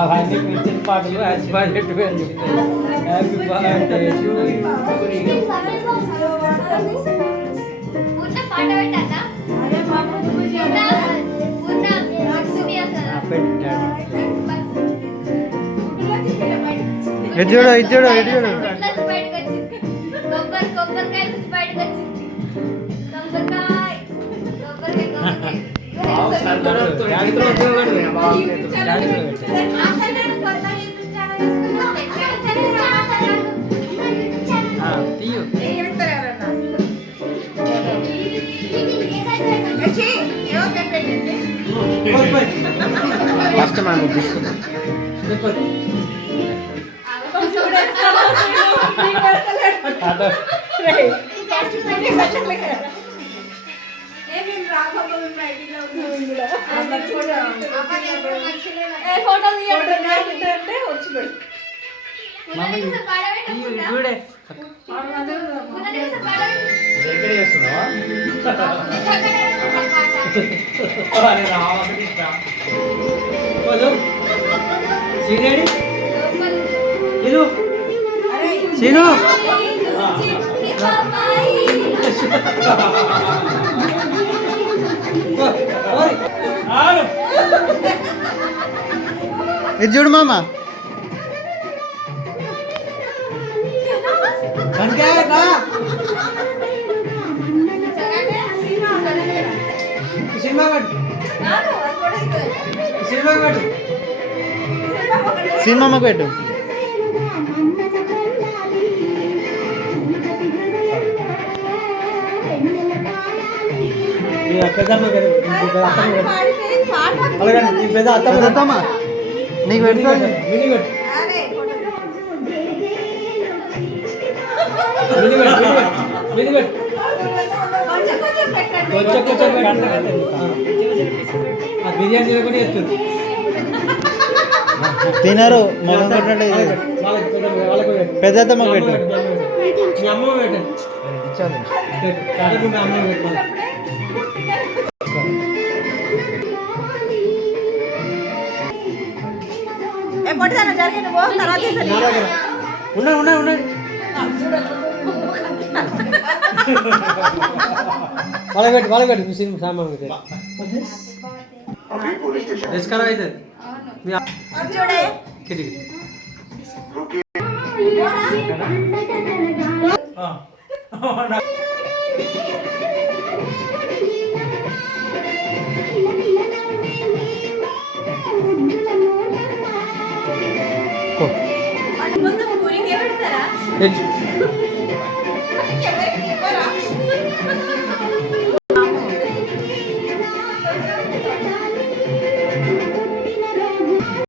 అవన్నీ మించిన పాటలు happy birthday to you, happy birthday to you. ఇది చూడు ఇది చూడు ఇది చూడు. ఫస్ట్ మనం తీసుకున్నాం. చూడే సీనేడి ఇను సీను ఇది చూడు మామ. సినిమాకు పెట్టు. అత్తమ్మ నీకు పెడతాను. బిర్యానీ కూడా ఎత్తుంది. తినరు మొహం కొట్టినట్టు. పెద్దమ్మకు పెట్టు. మీ అమ్మ పెట్టండి. మీ అమ్మ పెట్టాలి. ఉన్నాయి వాళ్ళకి సినిమా సామాన్ ఖరాబ్ అవుతుంది.